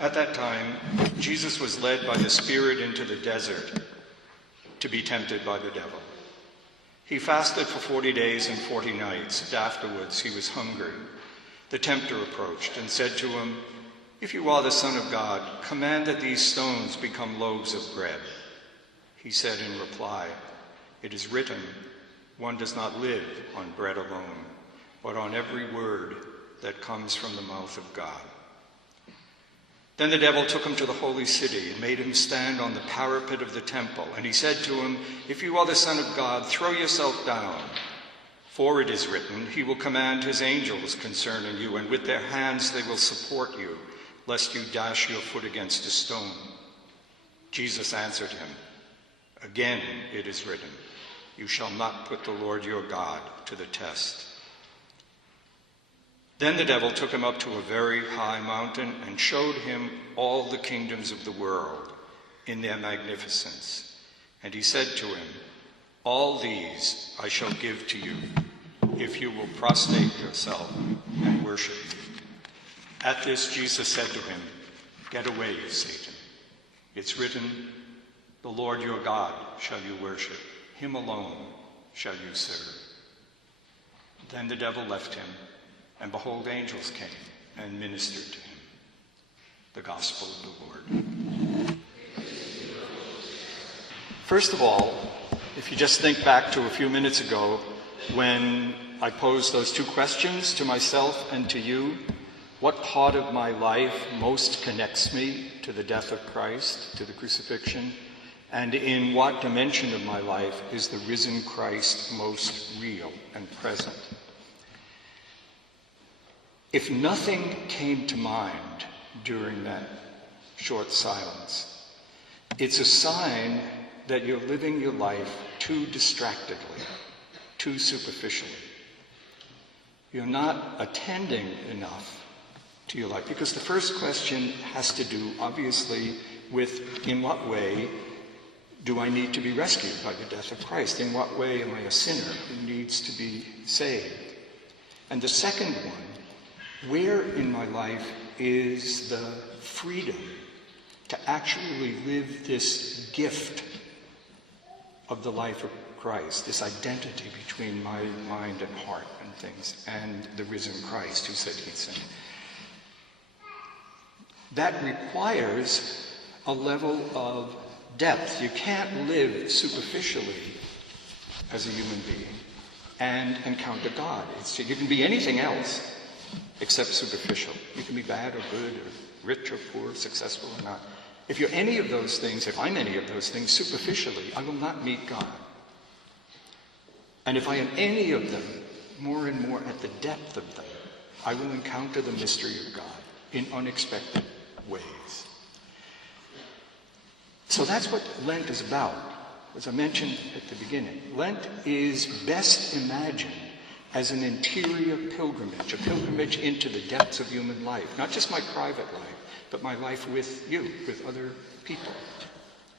At that time, Jesus was led by the Spirit into the desert to be tempted by the devil. He fasted for 40 days and 40 nights, and afterwards he was hungry. The tempter approached and said to him, "If you are the Son of God, command that these stones become loaves of bread." He said in reply, "It is written, one does not live on bread alone, but on every word that comes from the mouth of God." Then the devil took him to the holy city and made him stand on the parapet of the temple. And he said to him, "If you are the Son of God, throw yourself down. For it is written, he will command his angels concerning you, and with their hands they will support you, lest you dash your foot against a stone." Jesus answered him, "Again it is written, you shall not put the Lord your God to the test." Then the devil took him up to a very high mountain and showed him all the kingdoms of the world in their magnificence. And he said to him, "All these I shall give to you, if you will prostrate yourself and worship me." At this Jesus said to him, "Get away, Satan. It's written, the Lord your God shall you worship. Him alone shall you serve." Then the devil left him, and behold, angels came and ministered to him. The Gospel of the Lord. First of all, if you just think back to a few minutes ago when I posed those two questions to myself and to you, what part of my life most connects me to the death of Christ, to the crucifixion, and in what dimension of my life is the risen Christ most real and present? If nothing came to mind during that short silence, it's a sign that you're living your life too distractedly, too superficially. You're not attending enough to your life, because the first question has to do, obviously, with in what way do I need to be rescued by the death of Christ? In what way am I a sinner who needs to be saved? And the second one, where in my life is the freedom to actually live this gift of the life of Christ, this identity between my mind and heart and things, and the risen Christ who said he'd send? That requires a level of depth. You can't live superficially as a human being and encounter God. You can be anything else except superficial. You can be bad or good or rich or poor, successful or not. If you're any of those things, if I'm any of those things superficially, I will not meet God. And if I am any of them, more and more at the depth of them, I will encounter the mystery of God in unexpected ways. So that's what Lent is about. As I mentioned at the beginning, Lent is best imagined as an interior pilgrimage, a pilgrimage into the depths of human life, not just my private life, but my life with you, with other people,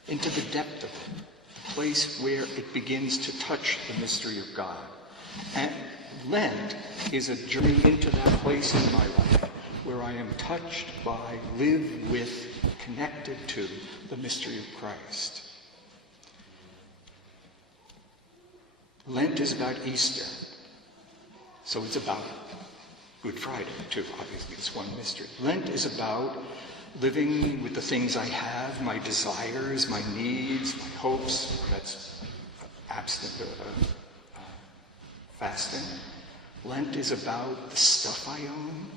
into the depth of it, the place where it begins to touch the mystery of God. And Lent is a journey into that place in my life where I am touched by, live with, connected to the mystery of Christ. Lent is about Easter. So it's about Good Friday, too. Obviously, it's one mystery. Lent is about living with the things I have, my desires, my needs, my hopes. That's fasting. Lent is about the stuff I own,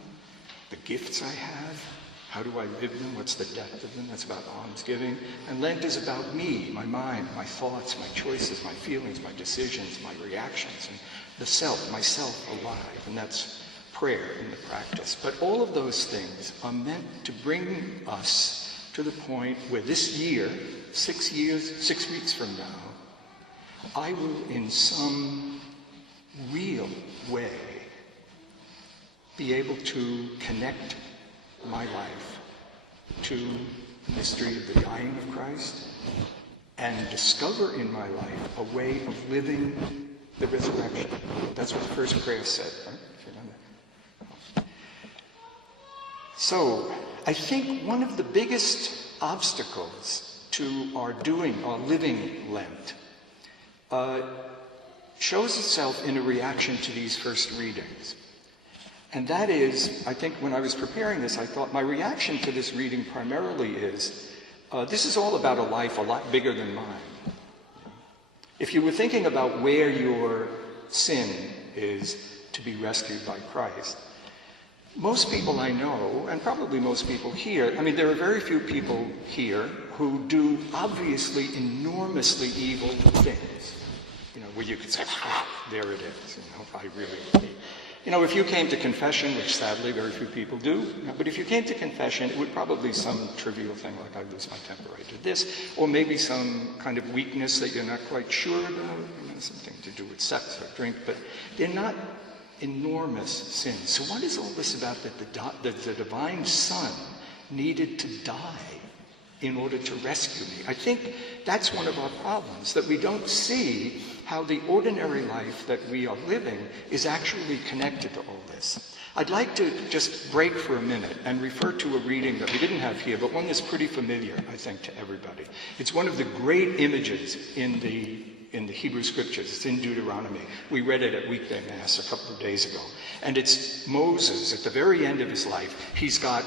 the gifts I have. How do I live them? What's the depth of them? That's about almsgiving. And Lent is about me, my mind, my thoughts, my choices, my feelings, my decisions, my reactions, and the self, myself alive. And that's prayer in the practice. But all of those things are meant to bring us to the point where this year, 6 weeks from now, I will in some real way be able to connect my life to the mystery of the dying of Christ and discover in my life a way of living the resurrection. That's what the first prayer said, right? So, I think one of the biggest obstacles to our living Lent shows itself in a reaction to these first readings. And that is, I think when I was preparing this, I thought my reaction to this reading primarily is, this is all about a life a lot bigger than mine. If you were thinking about where your sin is to be rescued by Christ, most people I know, and probably most people here, I mean, there are very few people here who do obviously enormously evil things. You know, where you could say, there it is. You know, I really, you know, if you came to confession, which sadly very few people do, you know, but if you came to confession, it would probably be some trivial thing like I lose my temper, I did this, or maybe some kind of weakness that you're not quite sure about, you know, something to do with sex or drink, but they're not enormous sins. So what is all this about that the divine Son needed to die in order to rescue me? I think that's one of our problems, that we don't see how the ordinary life that we are living is actually connected to all this. I'd like to just break for a minute and refer to a reading that we didn't have here, but one that's pretty familiar, I think, to everybody. It's one of the great images in the Hebrew Scriptures. It's in Deuteronomy. We read it at weekday Mass a couple of days ago. And it's Moses at the very end of his life. He's got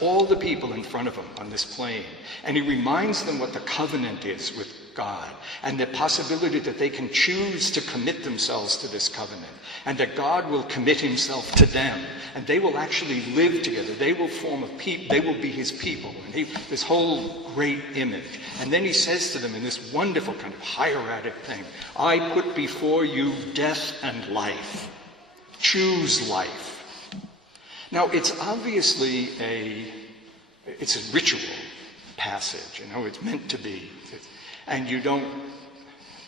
all the people in front of him on this plain. And he reminds them what the covenant is with God, and the possibility that they can choose to commit themselves to this covenant, and that God will commit himself to them, and they will actually live together. They will form a people. They will be his people. And this whole great image. And then he says to them in this wonderful kind of hieratic thing, I put before you death and life. Choose life. Now, it's obviously it's a ritual passage, you know, it's meant to be. And you don't,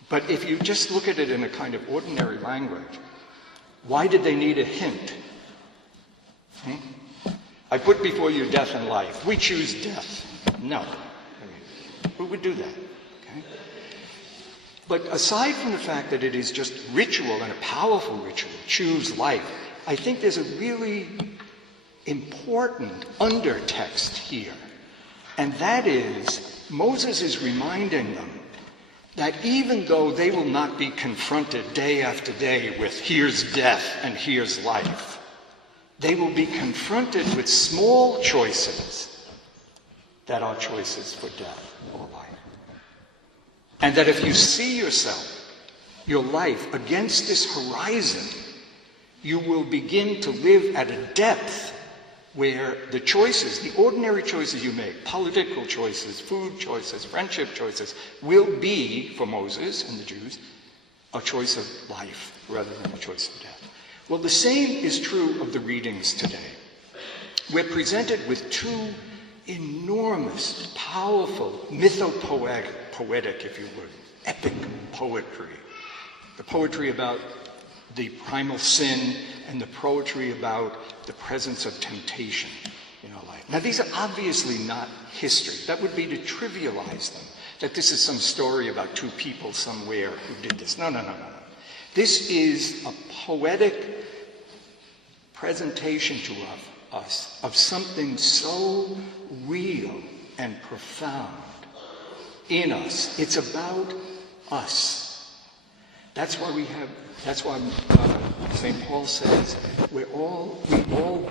but if you just look at it in a kind of ordinary language, why did they need a hint? I put before you death and life. We choose death. No. I mean, who would do that? Okay? But aside from the fact that it is just ritual and a powerful ritual, choose life, I think there's a really important undertext here. And that is, Moses is reminding them that even though they will not be confronted day after day with here's death and here's life, they will be confronted with small choices that are choices for death or life. And that if you see yourself, your life, against this horizon, you will begin to live at a depth where the choices, the ordinary choices you make, political choices, food choices, friendship choices, will be, for Moses and the Jews, a choice of life rather than a choice of death. Well, the same is true of the readings today. We're presented with two enormous, powerful, mythopoetic, if you would, epic poetry. The poetry about the primal sin and the poetry about the presence of temptation in our life. Now, these are obviously not history. That would be to trivialize them, that this is some story about two people somewhere who did this. No. This is a poetic presentation to us of something so real and profound in us. It's about us. That's why St. Paul says we all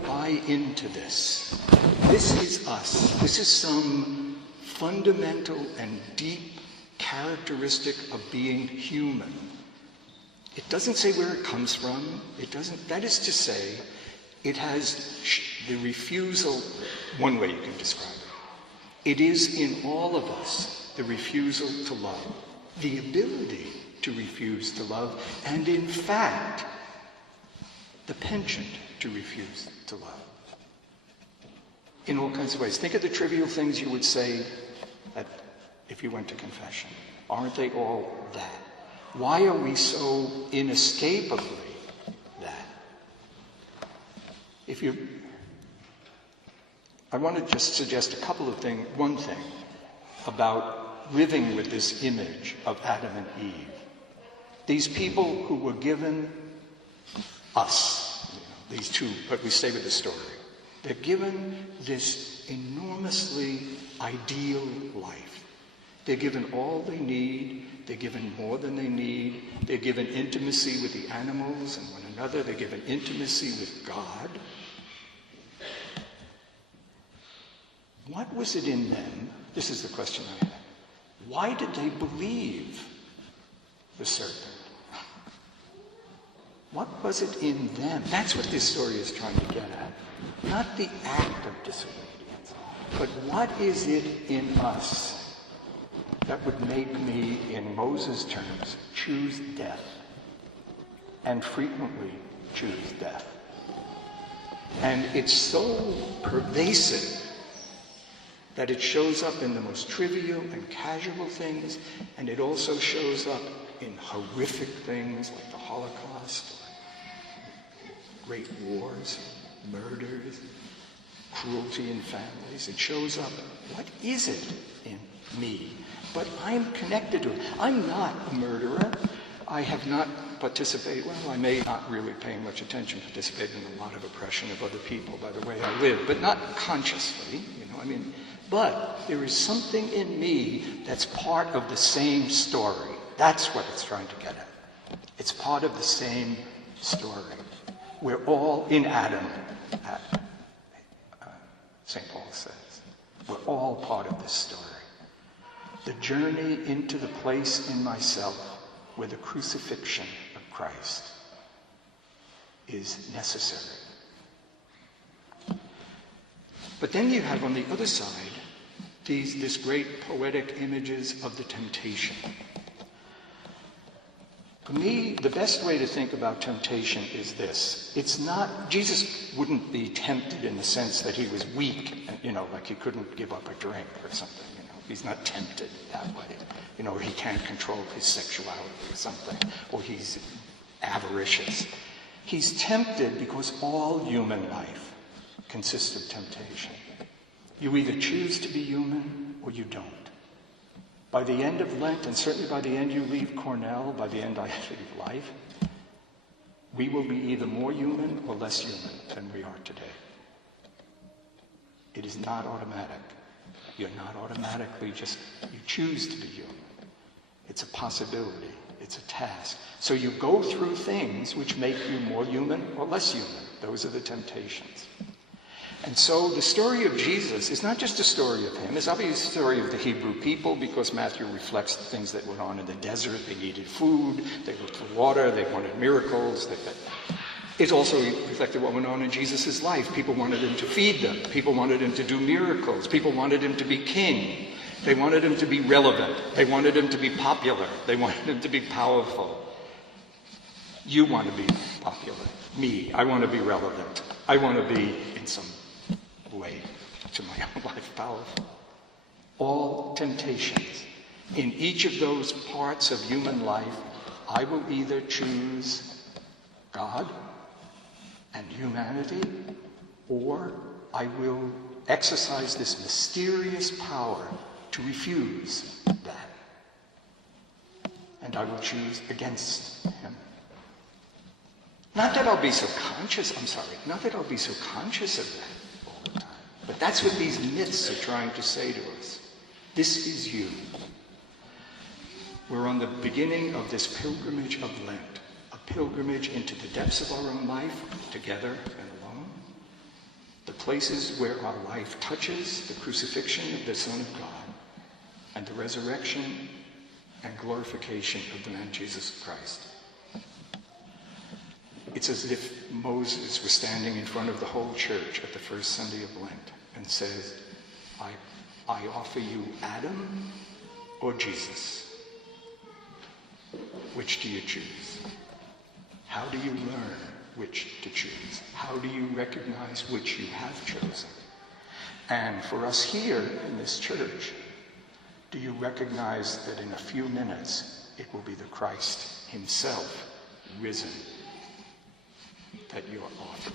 buy into this. This is us. This is some fundamental and deep characteristic of being human. It doesn't say where it comes from. That is to say, it has the refusal, one way you can describe it. It is in all of us the refusal to love, the ability to refuse to love, and in fact, the penchant to refuse to love. In all kinds of ways. Think of the trivial things you would say if you went to confession. Aren't they all that? Why are we so inescapably that? I want to just suggest a couple of things. One thing about living with this image of Adam and Eve. These people who were given us, these two, but we stay with the story. They're given this enormously ideal life. They're given all they need. They're given more than they need. They're given intimacy with the animals and one another. They're given intimacy with God. What was it in them? This is the question I have. Why did they believe the serpent? What was it in them? That's what this story is trying to get at. Not the act of disobedience, but what is it in us that would make me, in Moses' terms, choose death, and frequently choose death. And it's so pervasive that it shows up in the most trivial and casual things, and it also shows up in horrific things like the Holocaust, great wars, murders, cruelty in families. It shows up. What is it in me? But I'm connected to it. I'm not a murderer. I have not participated, well, I may not really pay much attention, participate in a lot of oppression of other people by the way I live, but not consciously, but there is something in me that's part of the same story. That's what it's trying to get at. It's part of the same story. We're all in Adam, St. Paul says. We're all part of this story. The journey into the place in myself where the crucifixion of Christ is necessary. But then you have on the other side this great poetic images of the temptation. For me, the best way to think about temptation is this. It's not, Jesus wouldn't be tempted in the sense that he was weak, like he couldn't give up a drink or something, He's not tempted that way, or he can't control his sexuality or something, or he's avaricious. He's tempted because all human life consists of temptation. You either choose to be human or you don't. By the end of Lent, and certainly by the end you leave Cornell, by the end I leave life, we will be either more human or less human than we are today. It is not automatic. You're not automatically you choose to be human. It's a possibility. It's a task. So you go through things which make you more human or less human. Those are the temptations. And so the story of Jesus is not just a story of him. It's obviously a story of the Hebrew people because Matthew reflects the things that went on in the desert. They needed food. They looked for water. They wanted miracles. It also reflected what went on in Jesus' life. People wanted him to feed them. People wanted him to do miracles. People wanted him to be king. They wanted him to be relevant. They wanted him to be popular. They wanted him to be powerful. You want to be popular. Me, I want to be relevant. I want to be, in some way, to my own life, powerful. All temptations. In each of those parts of human life, I will either choose God and humanity, or I will exercise this mysterious power to refuse that. And I will choose against him. Not that I'll be so conscious of that all the time. But that's what these myths are trying to say to us. This is you. We're on the beginning of this pilgrimage of Lent. Pilgrimage into the depths of our own life, together and alone. The places where our life touches the crucifixion of the Son of God and the resurrection and glorification of the man Jesus Christ. It's as if Moses was standing in front of the whole church at the first Sunday of Lent and says, I offer you Adam or Jesus. Which do you choose? How do you learn which to choose? How do you recognize which you have chosen? And for us here in this church, do you recognize that in a few minutes it will be the Christ himself risen that you are offered?